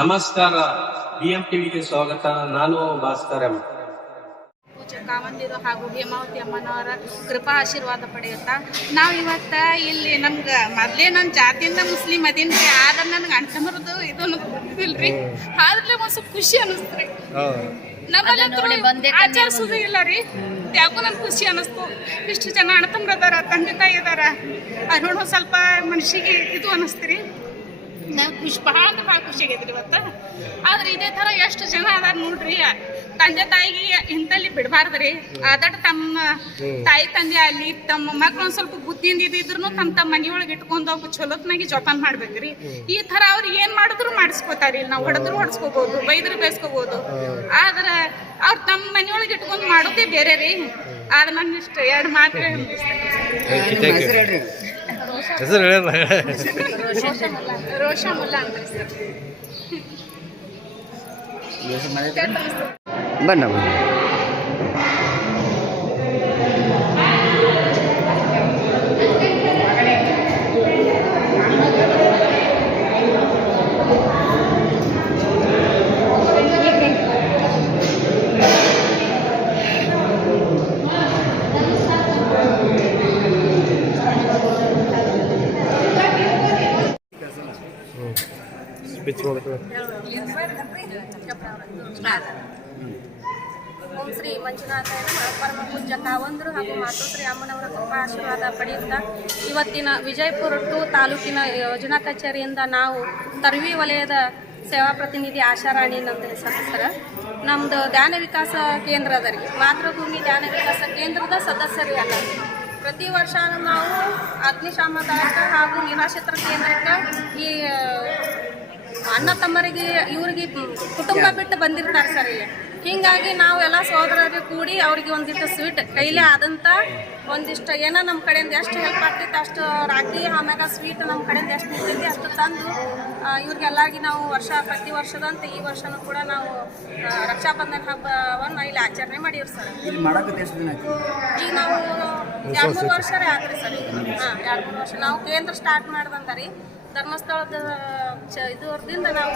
ನಮಸ್ಕಾರ. ಬಿಎಂ ಟಿವಿಗೆ ಸ್ವಾಗತ. ನಾನು ಭಾಸ್ಕರ್ ಎಂ. ಪೂಜೆ ಕಾವಂದಿರು ಹಾಗೂ ಹೇಮಾವತಿ ಅಮ್ಮನವರ ಕೃಪಾ ಆಶೀರ್ವಾದ ಪಡೆಯುತ್ತಾ. ನಾವು ಇವತ್ತ ಇಲ್ಲಿ ನಮ್ಗೆ ಮೊದಲೇ ನನ್ನ ಜಾತಿಯಿಂದ ಮುಸ್ಲಿಂ ಅದೀನಿ ಆದ್ರೆ ನನಗೆ ಅಣ್ತಮರದು ಇದು ಗೊತ್ತಿಲ್ರಿ ಆದ್ರೆ ಒಂದ್ ಸ್ವಲ್ಪ ಖುಷಿ ಅನಿಸ್ತ್ರಿ ನಮ್ಮಲ್ಲಿ ಆಚರಿಸೋದು ಇಲ್ಲ ರೀ ಯಾಕೋ ನನ್ಗೆ ಖುಷಿ ಅನಿಸ್ತು ಇಷ್ಟು ಜನ ಅಣ್ಣತಮ್ರ ಅದಾರ ತಂದೆ ತಾಯಿ ಅದಾರ ಅದ್ ಸ್ವಲ್ಪ ಮನುಷ್ಯಗೆ ಇದು ಅನಿಸ್ತ್ರಿ ನಂಗೆ ಖುಷಿ ಭಾಳ ಅಂದ್ರೆ ಭಾಳ ಖುಷಿ ಆಗೈತ್ರಿ ಇವತ್ತು. ಆದ್ರೆ ಇದೇ ಥರ ಎಷ್ಟು ಜನ ಅದಾರ ನೋಡ್ರಿ ತಂದೆ ತಾಯಿಗೆ ಇಂತಲ್ಲಿ ಬಿಡಬಾರ್ದ್ರಿ. ಆದಟ್ ತಮ್ಮ ತಾಯಿ ತಂದೆ ಅಲ್ಲಿ ತಮ್ಮ ಮಕ್ಳು ಒಂದ್ ಸ್ವಲ್ಪ ಬುದ್ಧಿಯಿಂದ ಇದ್ದಿದ್ರು ತಮ್ಮ ತಮ್ಮ ಮನೆಯೊಳಗೆ ಇಟ್ಕೊಂಡು ಒಬ್ಬ ಚಲೋತ್ನಾಗಿ ಜೋಪಾನ ಮಾಡ್ಬೇಕ್ರಿ. ಈ ತರ ಅವ್ರು ಏನ್ ಮಾಡಿದ್ರು ಮಾಡಿಸ್ಕೋತಾರಿ ನಾವು ಹೊಡೆದ್ರು ಹೊಡ್ಸ್ಕೋಬಹುದು ಬೈದ್ರು ಬೇಸ್ಕೋಬಹುದು ಆದ್ರೆ ಅವ್ರು ತಮ್ಮ ಮನೆಯೊಳಗೆ ಇಟ್ಕೊಂಡು ಮಾಡೋದೇ ಬೇರೆ ರೀ ಆದ್ರೆ ನನ್ನ ಇಷ್ಟ ಎರಡು ಮಾತ್ರ ಹೆಸರು ಹೇಳಿಲ್ಲ ರೋಷ ಮುಲ್ಲ ಅಂತ ಸರ್ ಬಣ್ಣ ಶ್ರೀ ಮಂಜುನಾಥ ಪರಮ ಪೂಜ್ಯ ಕಾವಂದರು ಹಾಗೂ ಮಾತೋಶ್ರೀ ಅಮ್ಮನವರ ಕೃಪಾ ಆಶೀರ್ವಾದ ಪಡೆಯುತ್ತಾ ಇವತ್ತಿನ ವಿಜಯಪುರ ಟು ತಾಲೂಕಿನ ಯೋಜನಾ ಕಚೇರಿಯಿಂದ ನಾವು ತರ್ವಿ ವಲಯದ ಸೇವಾ ಪ್ರತಿನಿಧಿ ಆಶಾರಾಣಿ ಅಂತ ಸರ ನಮ್ದು ಧ್ಯಾನ ವಿಕಾಸ ಕೇಂದ್ರ ಅದ ರೀ. ಮಾತೃಭೂಮಿ ಧ್ಯಾನ ವಿಕಾಸ ಕೇಂದ್ರದ ಸದಸ್ಯರು ಎಲ್ಲ ಪ್ರತಿ ವರ್ಷ ನಾವು ಅಗ್ನಿಶಾಮದಾಯಕ ಹಾಗೂ ನಿರಾಶ್ರಿತರ ಕೇಂದ್ರಕ್ಕೆ ಈ ಅಣ್ಣ ತಮ್ಮರಿಗೆ ಇವ್ರಿಗೆ ಕುಟುಂಬ ಬಿಟ್ಟು ಬಂದಿರ್ತಾರೆ ಸರ್ ಇಲ್ಲಿ. ಹಿಂಗಾಗಿ ನಾವು ಎಲ್ಲ ಕೂಡಿ ಅವ್ರಿಗೆ ಒಂದಿಷ್ಟು ಸ್ವೀಟ್ ಕೈಲೇ ಆದಂಥ ಒಂದಿಷ್ಟು ಏನೋ ನಮ್ಮ ಕಡೆಯಿಂದ ಎಷ್ಟು ಹೆಲ್ಪ್ ಆಗ್ತೈತೆ ಅಷ್ಟು ರಾಖಿ ಆಮ್ಯಾಗ ಸ್ವೀಟ್ ನಮ್ಮ ಕಡೆಯಿಂದ ಎಷ್ಟು ನಿಂತೈತಿ ಅಷ್ಟು ತಂದು ಇವ್ರಿಗೆಲ್ಲರಿಗೆ ನಾವು ವರ್ಷ ಪ್ರತಿ ವರ್ಷದಂತೆ ಈ ವರ್ಷನೂ ಕೂಡ ನಾವು ರಕ್ಷಾ ರಕ್ಷಾಬಂಧನ ಹಬ್ಬವನ್ನು ಇಲ್ಲಿ ಆಚರಣೆ ಮಾಡೀವಿ ಸರ್. ಈಗ ನಾವು ಎರಡು ಮೂರು ವರ್ಷ ಆದ್ರಿ ಸರ್ ಈಗ. ಹಾಂ ಎರಡು ಮೂರು ವರ್ಷ. ನಾವು ಕೇಂದ್ರ ಸ್ಟಾರ್ಟ್ ಮಾಡ್ದಂತ ರೀ. ಧರ್ಮಸ್ಥಳದ ಚ ಇದ್ರದಿಂದ ನಾವು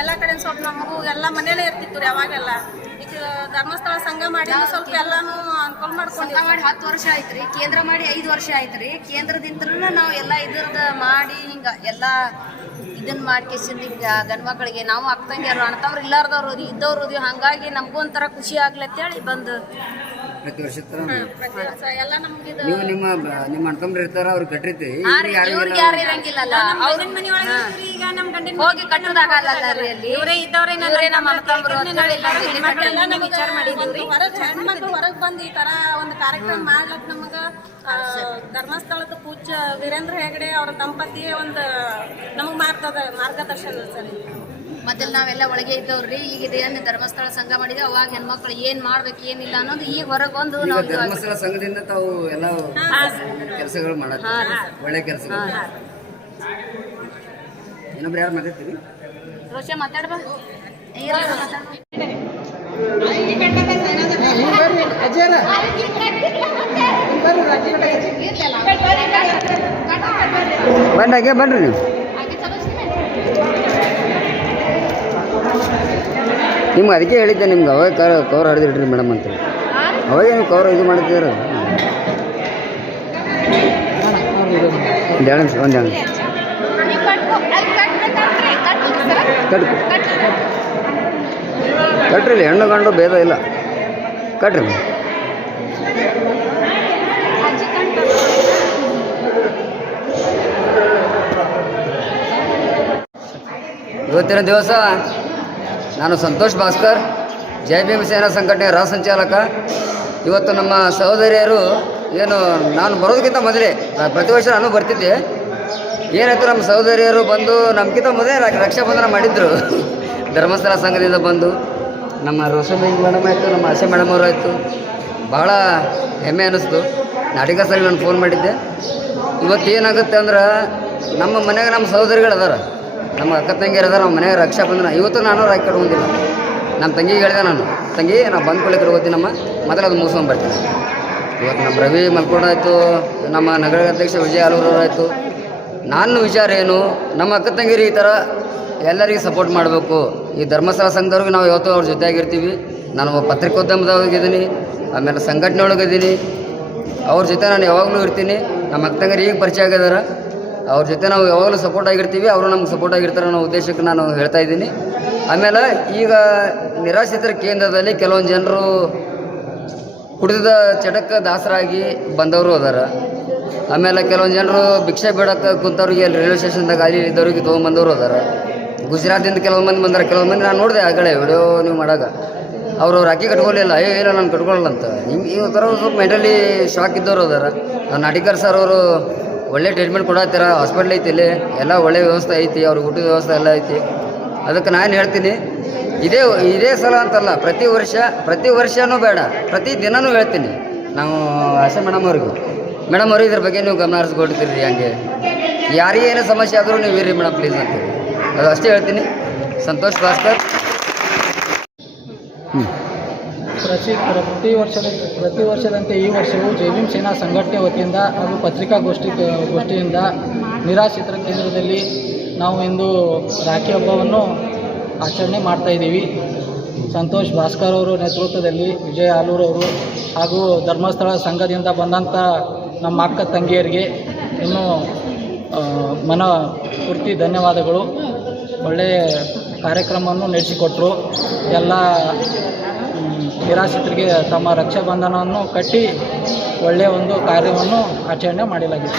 ಎಲ್ಲ ಕಡೆ ಸ್ವಲ್ಪ ನಮಗೂ ಎಲ್ಲ ಮನೇಲೇ ಇರ್ತಿತ್ತು ರೀ ಅವಾಗೆಲ್ಲ. ಈಗ ಧರ್ಮಸ್ಥಳ ಸಂಘ ಮಾಡಿ ಸ್ವಲ್ಪ ಎಲ್ಲಾನು ಅನುಕೂಲ ಮಾಡ್ಕೊಂಡು ಮಾಡಿ ಹತ್ತು ವರ್ಷ ಆಯ್ತ್ರಿ ಕೇಂದ್ರ ಮಾಡಿ ಐದು ವರ್ಷ ಆಯ್ತ್ರಿ ಕೇಂದ್ರದಿಂದ ನಾವು ಎಲ್ಲ ಇದ್ರದ್ದು ಮಾಡಿ ಹಿಂಗ ಎಲ್ಲ ಇದನ್ನ ಮಾಡ್ಕೇಸಿಂದ ಹಿಂಗ ಗಂಡ್ ಮಕ್ಕಳಿಗೆ ನಾವು ಅಕ್ಕಂಗಿಯರು ಅಂತವ್ರು ಇಲ್ಲಾರ್ದವ್ರು ಇದ್ದವ್ರು ಇದೀವಿ ಹಂಗಾಗಿ ನಮಗೂ ಒಂಥರ ಖುಷಿ ಆಗ್ಲತ್ತೇಳಿ ಬಂದು. ಪ್ರತಿ ವರ್ಷ ತರ ಪ್ರತಿ ವರ್ಷ ಎಲ್ಲ ನಮ್ಗೆ ಇದು ನೀವು ನಿಮ್ಮ ನಿಮ್ಮ ಅಣ್ತಂಬ್ರು ಇರ್ತಾರ ಅವ್ರು ಕಟ್ಟಿರ್ತೀವಿ ಇವ್ರಿಗೆ ಯಾರು ಇರಂಗಿಲ್ಲಲ್ಲ. ಅವ್ರ ಹೋಗಿ ಕಟ್ಟೋದಾಗಲ್ಲ ರೀ ಅಲ್ಲಿ? ಇವರೇ ಇದ್ದವ್ರೆ ಇವರೇ ನಮ್ಮ ಅಣ್ಣತಮ್ರು ಅಂತೇಳಿ ಎಲ್ಲರೂ ಇಲ್ಲಿ ಕಟ್ಟಂಗಿಲ್ಲ ನಾವು ವಿಚಾರ ಹೊರಗೆ ಹೆಣ್ಮಕ್ಳು ಹೊರಗೆ ಬಂದು ಈ ತರ ಒಂದು ಕಾರ್ಯಕ್ರಮ ಮಾಡ್ಲಕ್ ನಮಗ ಧರ್ಮಸ್ಥಳದ ಪೂಜ್ಯ ವೀರೇಂದ್ರ ಹೆಗಡೆ ಅವರ ದಂಪತಿಯೇ ಒಂದು ನಮಗ್ ಮಾರ್ಗದ ಮಾರ್ಗದರ್ಶನ ಸರ್. ಮೊದಲು ನಾವೆಲ್ಲ ಒಳಗೆ ಇದ್ದವ್ರಿ. ಈಗ ಇದೇನು ಧರ್ಮಸ್ಥಳ ಸಂಘ ಮಾಡಿದ್ವಿ ಅವಾಗ ಹೆಣ್ಮಕ್ಳು ಏನ್ ಮಾಡ್ಬೇಕು ಏನಿಲ್ಲ ಅನ್ನೋದು ಈಗ ಹೊರಗೆ ಬಂದು ನಾವು ಧರ್ಮಸ್ಥಳ ಸಂಘದಿಂದ ತಾವು ಎಲ್ಲ ಕೆಲಸಗಳು ಮಾಡೋದು ಒಳ್ಳೆ ಕೆಲಸಗಳು. ಇನ್ನೊಬ್ರು ಯಾರು ಮಾತಾಡ್ತೀವಿ ರೋಷ ಮಾತಾಡ್ಬಾ. ಬನ್ನಿ ಬನ್ರಿ ನೀವು. ನಿಮ್ಗೆ ಅದಕ್ಕೆ ಹೇಳಿದ್ದೆ, ನಿಮ್ಗೆ ಅವಾಗ ಕವರ್ ಕವರ್ ಹರಿದಿಡ್ರಿ ಮೇಡಮ್ ಅಂತೇಳಿ ಅವಾಗ ನೀವು ಕವರ್ ಇದು ಕಟ್ಕು. ಕಟ್ರಿ ಹೆಣ್ಣು ಗಂಡು ಭೇದ ಇಲ್ಲ. ಕಟ್ರಿ ಇವತ್ತಿನ ದಿವಸ ನಾನು ಸಂತೋಷ್ ಭಾಸ್ಕರ್, ಜೈ ಭೀಮ ಸೇನಾ ಸಂಘಟನೆ ರಾ ಸಂಚಾಲಕ. ಇವತ್ತು ನಮ್ಮ ಸಹೋದರಿಯರು ಏನು, ನಾನು ಬರೋದಕ್ಕಿಂತ ಮೊದಲೇ ಪ್ರತಿ ವರ್ಷ ನಾನು ಬರ್ತಿದ್ದೆ. ಏನಾಯ್ತು, ನಮ್ಮ ಸಹೋದರಿಯರು ಬಂದು ನಮ್ಗಿಂತ ಮೊದಲೇ ರಕ್ಷಾ, ರಕ್ಷಾಬಂಧನ ಮಾಡಿದ್ರು. ಧರ್ಮಸ್ಥಳ ಸಂಘದಿಂದ ಬಂದು, ನಮ್ಮ ರೋಷಮಿ ಮೇಡಮ್ ಆಯಿತು, ನಮ್ಮ ಆಶಾ ಮೇಡಮ್ ಅವರು ಆಯಿತು. ಭಾಳ ಹೆಮ್ಮೆ ಅನ್ನಿಸ್ತು ನಾಟಿಕ ಸರಿ ನಾನು ಫೋನ್ ಮಾಡಿದ್ದೆ. ಇವತ್ತು ಏನಾಗುತ್ತೆ ಅಂದ್ರೆ, ನಮ್ಮ ಮನೆಗೆ ನಮ್ಮ ಸಹೋದರಿಗಳು ಅದಾರ ನಮ್ಮ ಅಕ್ಕ ತಂಗಿ ಇರೋದ ನಮ್ಮ ಮನೆಯಾಗ ಬಂದ್ರೆ ಇವತ್ತು ನಾನು ರಾಖಿ ಕಟ್ಕೊಂಡಿಲ್ಲ ನಮ್ಮ ತಂಗಿಗೆ ಹೇಳಿದೆ ನಾನು, ತಂಗಿ ನಾವು ಬಂದು ಕೊಡ್ಲಿಕ್ಕೆ ನಮ್ಮ ಮೊದಲು ಅದು ಮುಗಿಸ್ಕೊಂಡು ಬರ್ತೀನಿ. ಇವತ್ತು ನಮ್ಮ ರವಿ ಮಲ್ಕೊಂಡಾಯಿತು ನಮ್ಮ ನಗರ ಅಧ್ಯಕ್ಷ ವಿಜಯ ಆಲೂರವರಾಯಿತು ನಾನು ವಿಚಾರ ಏನು, ನಮ್ಮ ಅಕ್ಕ ತಂಗಿರು ಈ ಥರ ಎಲ್ಲರಿಗೂ ಸಪೋರ್ಟ್ ಮಾಡಬೇಕು. ಈ ಧರ್ಮಸ್ಥಳ ಸಂಘದವ್ರಿಗೆ ನಾವು ಯಾವತ್ತೂ ಅವ್ರ ಜೊತೆಯಾಗಿರ್ತೀವಿ. ನಾನು ಪತ್ರಿಕೋದ್ಯಮದವಾಗಿದ್ದೀನಿ ಆಮೇಲೆ ಸಂಘಟನೆ ಒಳಗಿದ್ದೀನಿ ಅವ್ರ ಜೊತೆ ನಾನು ಯಾವಾಗಲೂ ಇರ್ತೀನಿ. ನಮ್ಮ ಅಕ್ಕ ತಂಗಿರು ಈಗ ಪರಿಚಯ ಆಗಿದಾರೆ. ಅವ್ರ ಜೊತೆ ನಾವು ಯಾವಾಗಲೂ ಸಪೋರ್ಟ್ ಆಗಿರ್ತೀವಿ, ಅವರು ನಮ್ಗೆ ಸಪೋರ್ಟ್ ಆಗಿರ್ತಾರೆ ಅನ್ನೋ ಉದ್ದೇಶಕ್ಕೆ ನಾನು ಹೇಳ್ತಾ ಇದ್ದೀನಿ. ಆಮೇಲೆ ಈಗ ನಿರಾಶ್ರಿತರ ಕೇಂದ್ರದಲ್ಲಿ ಕೆಲವೊಂದು ಜನರು ಕುಡಿದ ಚಟಕ್ಕೆ ದಾಸರಾಗಿ ಬಂದವರು ಅದಾರ. ಆಮೇಲೆ ಕೆಲವೊಂದು ಜನರು ಭಿಕ್ಷೆ ಬೇಡಕ್ಕೆ ಕುಂತವ್ರಿಗೆ ಅಲ್ಲಿ ರೈಲ್ವೆ ಸ್ಟೇಷನ್ದಾಗ ಅಲ್ಲಿ ಇದ್ದವ್ರಿಗೆ ತೊಗೊಂಬಂದವರು ಅದಾರ. ಗುಜರಾತಿಂದ ಕೆಲವೊಂದು ಮಂದಿ ಬಂದಾರ, ಕೆಲವೊಂದು ಮಂದಿ ನಾನು ನೋಡಿದೆ ಆಗಲೇ ವಿಡಿಯೋ ನೀವು ಮಾಡಾಗ. ಅವರು ರಾಖಿ ಕಟ್ಕೊಳ್ಳಿಲ್ಲ ಅಯ್ಯೋ, ಇಲ್ಲ, ನಾನು ಕಟ್ಕೊಳ್ಳಲ್ಲ ಅಂತ ಹಿಂಗೆ ಈ ಥರ ಸ್ವಲ್ಪ ಮೆಂಟಲಿ ಶಾಕ್ ಇದ್ದವರು ಅದಾರ. ನಾಟಿಕರ್ ಸರ್ ಅವರು ಒಳ್ಳೆ ಟ್ರೀಟ್ಮೆಂಟ್ ಕೊಡತ್ತೀರ? ಹಾಸ್ಪಿಟ್ಲ್ ಐತಿ ಇಲ್ಲಿ. ಎಲ್ಲ ಒಳ್ಳೆ ವ್ಯವಸ್ಥೆ ಐತಿ, ಅವ್ರ ಊಟದ ವ್ಯವಸ್ಥೆ ಎಲ್ಲ ಐತಿ. ಅದಕ್ಕೆ ನಾನು ಹೇಳ್ತೀನಿ, ಇದೇ ಇದೇ ಸಲ ಅಂತಲ್ಲ, ಪ್ರತಿ ವರ್ಷ, ಪ್ರತಿ ವರ್ಷವೂ ಬೇಡ, ಪ್ರತಿ ದಿನವೂ ಹೇಳ್ತೀನಿ. ನಾವು ಆಶಾ ಮೇಡಮ್ ಅವ್ರಿಗೆ. ಮೇಡಮ್ ಅವ್ರಿಗೆ ಇದ್ರ ಬಗ್ಗೆ ನೀವು ಗಮನ ಹರಿಸ್ಕೊಡ್ತೀರಿ ಹಂಗೆ. ಯಾರಿಗೆ ಏನೇ ಸಮಸ್ಯೆ ಆದರೂ ನೀವು ಇರ್ರಿ ಮೇಡಮ್ ಪ್ಲೀಸ್ ಅಂತ ಅದು ಅಷ್ಟೇ ಹೇಳ್ತೀನಿ. ಸಂತೋಷ್ ಭಾಸ್ಕರ್. ಪ್ರತಿ ಪ್ರತಿ ವರ್ಷದ ಪ್ರತಿ ವರ್ಷದಂತೆ ಈ ವರ್ಷವೂ ಜೈ ಭೀಮ್ ಸೇನಾ ಸಂಘಟನೆ ವತಿಯಿಂದ ಹಾಗೂ ಪತ್ರಿಕಾಗೋಷ್ಠಿ ಗೋಷ್ಠಿಯಿಂದ ನಿರಾಶ್ರಿತರ ಕೇಂದ್ರದಲ್ಲಿ ನಾವು ಇಂದು ರಾಖಿ ಹಬ್ಬವನ್ನು ಆಚರಣೆ ಮಾಡ್ತಾ ಇದ್ದೀವಿ. ಸಂತೋಷ್ ಭಾಸ್ಕರ್ ಅವರು ನೇತೃತ್ವದಲ್ಲಿ, ವಿಜಯ್ ಆಲೂರವರು ಹಾಗೂ ಧರ್ಮಸ್ಥಳ ಸಂಘದಿಂದ ಬಂದಂಥ ನಮ್ಮ ಅಕ್ಕ ತಂಗಿಯರಿಗೆ ಇನ್ನೂ ಮನ ಪೂರ್ತಿ ಧನ್ಯವಾದಗಳು. ಒಳ್ಳೆಯ ಕಾರ್ಯಕ್ರಮವನ್ನು ನಡೆಸಿಕೊಟ್ರು. ಎಲ್ಲ ನಿರಾಶ್ರಿತರಿಗೆ ತಮ್ಮ ರಕ್ಷಾಬಂಧನವನ್ನು ಕಟ್ಟಿ ಒಳ್ಳೆಯ ಒಂದು ಕಾರ್ಯವನ್ನು ಆಚರಣೆ ಮಾಡಲಾಗಿದೆ.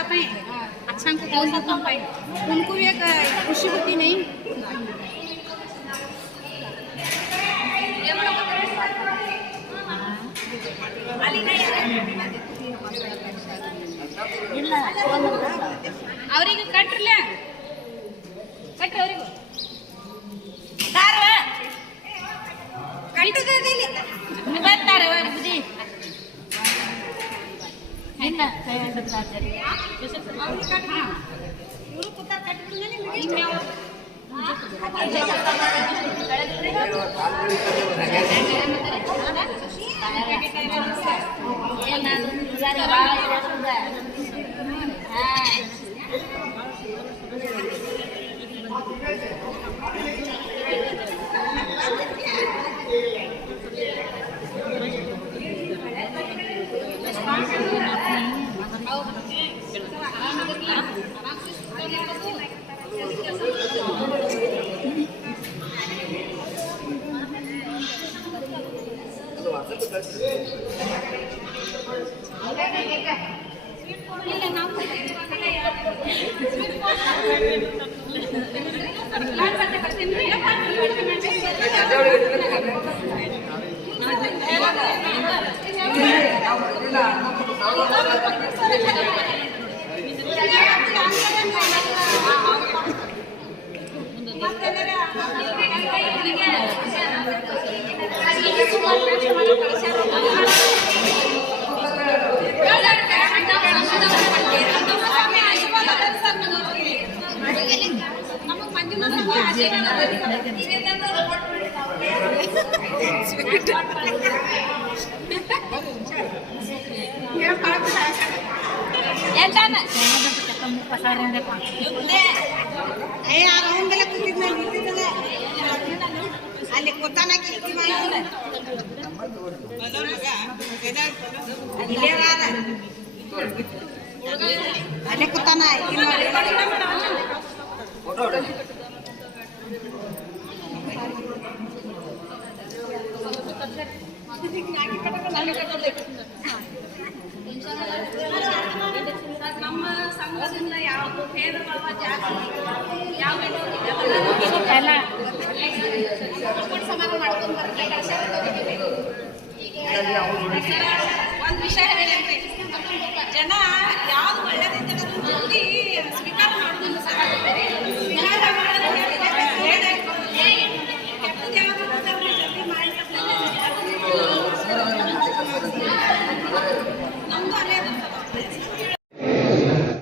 कौन भी चाहते हैं अच्छा को कौन भी कम पाए उनको भी एक खुशी होती नहीं ಅವರಿಗೆ ಕಟ್ರಲ್ಲ ಕಟ್ರಿ ಅವರಿಗೂ saya terpelajar Yusuf dulu putar. ಇಲ್ಲ ಇವರು ಕೂತ ಕಟ್ಟಿದ್ರೆ ಅಲ್ಲಿ ಕೂತಾನಕ್ಕೆ ಇಲ್ಲೇ ಅಲ್ಲೇ ಅಲ್ಲಿ ಇಲ್ಲಿ ನೋಡಿ ನಮ್ಮ ಸಂಘದಿಂದ ಯಾವುದು ಭೇದ ಭಾವ ಜಾತಿ ಯಾವ ಸಮಾನ ಮಾಡ್ಕೊಂಡು ಒಂದು ವಿಷಯ ಹೇಳಿ ಜನ ಯಾವ್ದು ಜಲ್ದಿ